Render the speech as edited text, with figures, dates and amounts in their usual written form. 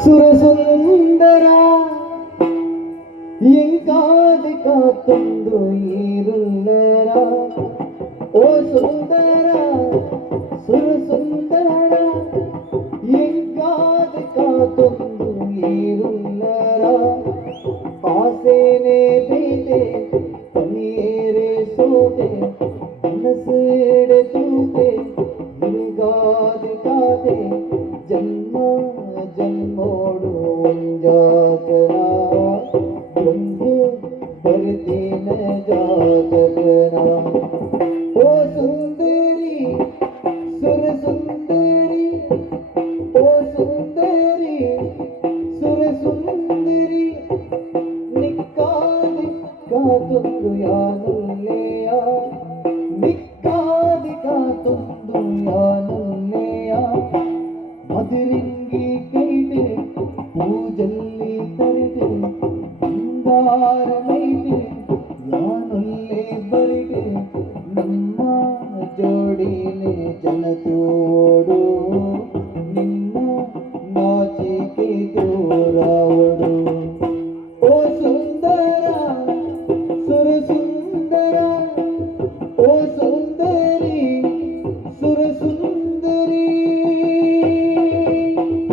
ಸುರಸುಂದರ ಎಂಗಾದಿ ಕಾತೊಂದು ಈರುಲ್ಲರ ಓ ಸುಂದರ ಸುರಸುಂದರ ಎಂಗಾದಿ ಕಾತೊಂದು ಈರುಲ್ಲರ ಆಸೇನೆ ಬೀದೆ ತನಿಯೇರೆ ಸೋತೆ ಮನಸ್ಸೆಡೆ ತೂತೆ ಎಂಗಾದಿ ಕಾದೆ ಜನ್ಮ ಜನ್ಮೋಡು ಒಂಜಾತನ ಒಂದು ಬರ್ತೀನ ಜಾತಕನ ಓ ಸುಂದರಿ ಸುರಸುಂದರಿ ಓ ಸುಂದರಿ ಸುರಸುಂದರಿ ನಿಕ್ಕಾದಿ ಕಾತೊಂದು ಯಾನುಲ್ಲೆಯ ನಿಕ್ಕಾದಿ ಕಾತೊಂದು ಯಾನುಲ್ಲೆಯ ಮಧುರಿಂಗಿ ಕೈಟೆ ಪೂಜಲ್ಲಿ ತರಿಟೆ ಬಂಗಾರ ನೈಟೆ ಯಾನುಲ್ಲೆ ಬರಿಟೆ ನಮ್ಮ ಜೋಡಿನೆ ಜನತೋಡು ನಿನ್ನ ನಾಚಿಕೆ ದೂರವಡು ಓ ಸುಂದರ ಸುರಸುಂದರ ಓ